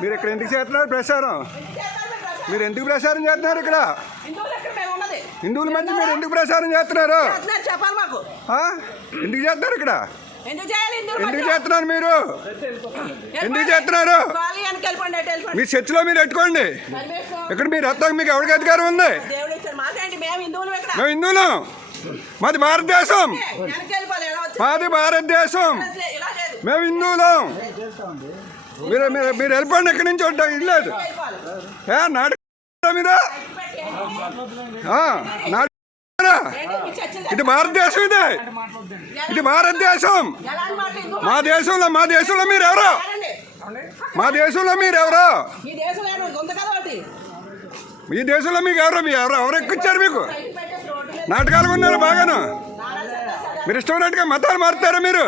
మీరు ఇక్కడ ఎందుకు చేస్తున్నారు ప్రచారం? మీరు ఎందుకు ప్రచారం చేస్తున్నారు ఇక్కడ? హిందువులు మధ్య మీరు ఎందుకు ప్రచారం చేస్తున్నారు? ఎందుకు చేస్తున్నారు ఇక్కడ? ఎందుకు? చేస్తున్నారు మీరు. ఎందుకు చేస్తున్నారు? మీ చర్చిలో మీరు పెట్టుకోండి. ఇక్కడ మీరు వస్తాక మీకు ఎవరికి అధికారం ఉంది? మేము హిందువులు మాది భారతదేశం. మాది భారతదేశం. ఇలా లేదు మేము హిందువులం. మీరు మీరు మీరు వెళ్ళిపోండి ఎక్కడి నుంచి ఉంటాం ఇల్లేదు ఏ నాడు మీరు? నాడు ఇది భారతదేశం ఇది. ఇది భారతదేశం. మా దేశంలో మా దేశంలో మీరు ఎవరు? మా దేశంలో మీరు ఎవరు? మీ దేశంలో మీకు ఎవరు? మీ ఎవరు? ఎవరు ఎక్కిచ్చారు మీకు? నాటకాలుగా నాటకాలు ఉన్నారు బాగాను. మీరు ఇష్టమైనట్టుగా మతాలు మారుతారా మీరు?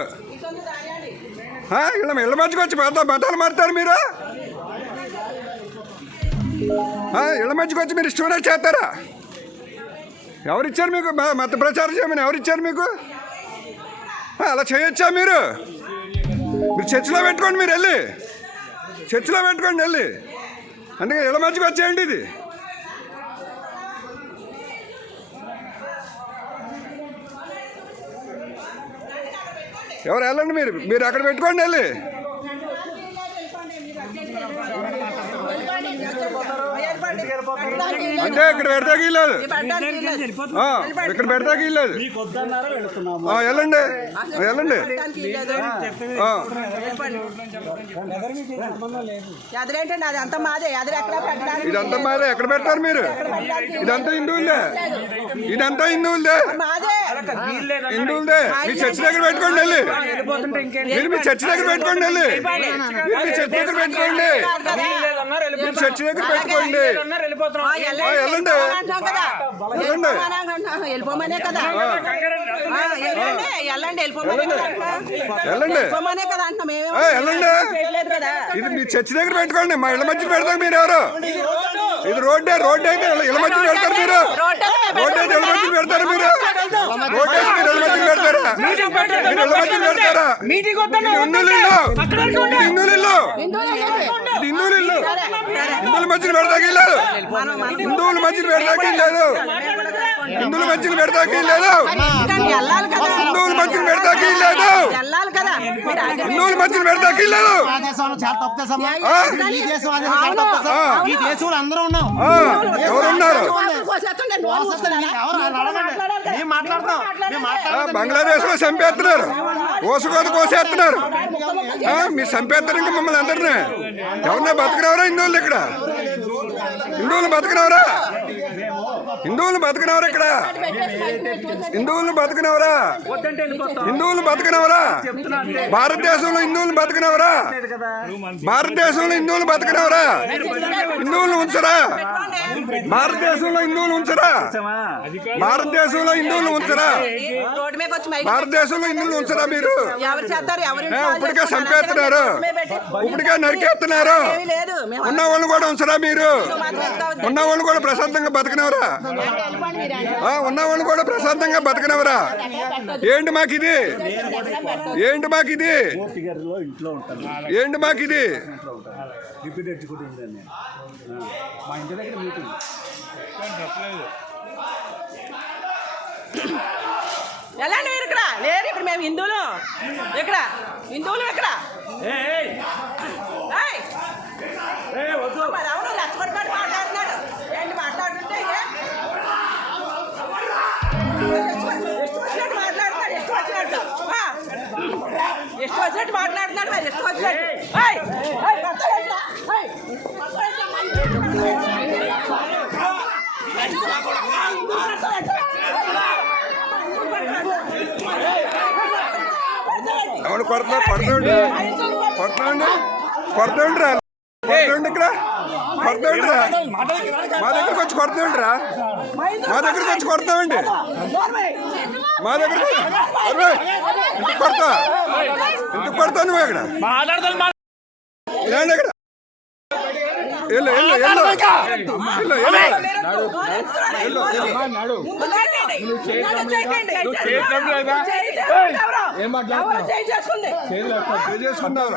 ఇలా ఇళ్ళ ఇళ్ళ మధ్యకి వచ్చి మతాలు మారుతారు మీరు? ఇళ్ళ మధ్యకి వచ్చి మీరు ఇష్టమైనట్టు చేస్తారా? ఎవరిచ్చారు మీకు? మత ప్రచారం చేయమని ఎవరిచ్చారు మీకు? అలా చేయొచ్చా మీరు? మీరు చర్చిలో పెట్టుకోండి మీరు వెళ్ళి. చర్చిలో పెట్టుకోండి వెళ్ళి. అందుకే ఇళ్ళ మధ్యకి వచ్చేయండి ఇది. ఎవరు వెళ్ళండి మీరు? మీరు అక్కడ పెట్టుకోండి వెళ్ళి. అంటే ఇక్కడ పెడతాకి లేదు ఇక్కడ పెడతాకి లేదు వెళ్ళండి. వెళ్ళండి. ఎదురేంటండి అది అంతా మాదే. ఎదురు ఎక్కడ పెట్టడానికి ఇదంతా మరి ఎక్కడ పెడతారు మీరు? ఇదంతా హిందువులదే. ఇదంతా హిందువులదే. మాదే. హిందువులదే. మీ చర్చి దగ్గర పెట్టుకోండి వెళ్ళి. మీరు మీ చర్చి దగ్గర పెట్టుకోండి వెళ్ళి. మీరు మీ చర్చి దగ్గర పెట్టుకోండి. మీరు చర్చి దగ్గర పెట్టుకోండి. వెళ్ళండి. వెళ్ళిపోమని కదా. వెళ్ళండి. వెళ్ళిపోమనే కదా ఇది మీ చర్చి దగ్గర పెట్టుకోండి. మా ఇళ్ళ మధ్య పెడతాం మీరు ఎవరు? ఇది రోడ్డే రోడ్డు అయితే ఇళ్ళ- మధ్య పెడతారు మీరు. రోడ్డు అయితే అయితే ఇళ్ళ మధ్య పెడతారు మీరు. రోడ్డు వేసి మీరు ఇళ్ళ మధ్య పెడతారా? మీరు ఇళ్ళ? మధ్య పెడతారా ఇల్లు ఇది హిందువుల ఇల్లు ఇది హిందువుల ఇల్లు మంచిని పెడతాకి లేదు హిందువులు మంచిని పెడతాకి లేదు హిందువులు మంచిని పెడతాకి లేదు హిందువులు మంచిని కదా పెడతాకి లేదు హిందువులు మంచిని పెడతాకి లేదు అందరూ బంగ్లాదేశ్లో చంపేస్తున్నారు. ఓసుకోత కోసేస్తున్నారు. మీరు చంపేస్తారు ఇంకా మమ్మల్ని అందరినీ. ఎవరన్నా బతకనవరా హిందువులు ఇక్కడ. హిందువులు బతకనవరా? హిందువులు బతకనవరా ఇక్కడ? హిందువులు బతకనవరా? హిందువులు బతకనవరా? భారతదేశంలో హిందువులు బతకనవరా? భారతదేశంలో హిందువులు బతకనవరా? హిందువులు ఉంచరా? భారతదేశంలో హిందువులు ఉంచరా? భారతదేశంలో హిందువులు ఉంచరా? భారతదేశంలో హిందువులు ఉంచరా మీరు? ఇప్పటికే చంపేస్తున్నారు. ఇప్పటికే నరికేస్తున్నారు. ఉన్న వాళ్ళు కూడా ఉంచరా మీరు? ఉన్న వాళ్ళు కూడా ప్రశాంతంగా బతకనవరా? వెళ్ళిపోండి మీరు అంటే. ఆ, ఉన్న వాళ్ళు కూడా ప్రశాంతంగా బతకనవరా? ఏంటి మాకు ఇది ఏంటి మాకు ఇది గారిలో ఇంట్లో ఉంటాను ఏంటి మాకు ఇది వెళ్ళండి మీరు ఇక్కడ? లేరు ఇప్పుడు మేము హిందువులు. ఇక్కడ హిందువులు ఇక్కడ అవును లక్ష్మణ్ మాట్లాడుతున్నాడు ఏంటి పెట్టి మాట్లాడుతున్నాడు మరి. ఎత్తు ఎవడు పడుతున్నా పడుతుండే పడుతుండే పడుతుండ్రా పడుతుండే ఇక్కడ? కొడతామండి మా దగ్గరకు వచ్చి కొడతామండి మా దగ్గరకు వచ్చి కొడతామండి మా దగ్గర ఇంటికి పడతా? ఇంటికి పడతా నువ్వు ఇక్కడ? లేండి ఇక్కడ? చేసుకున్నారు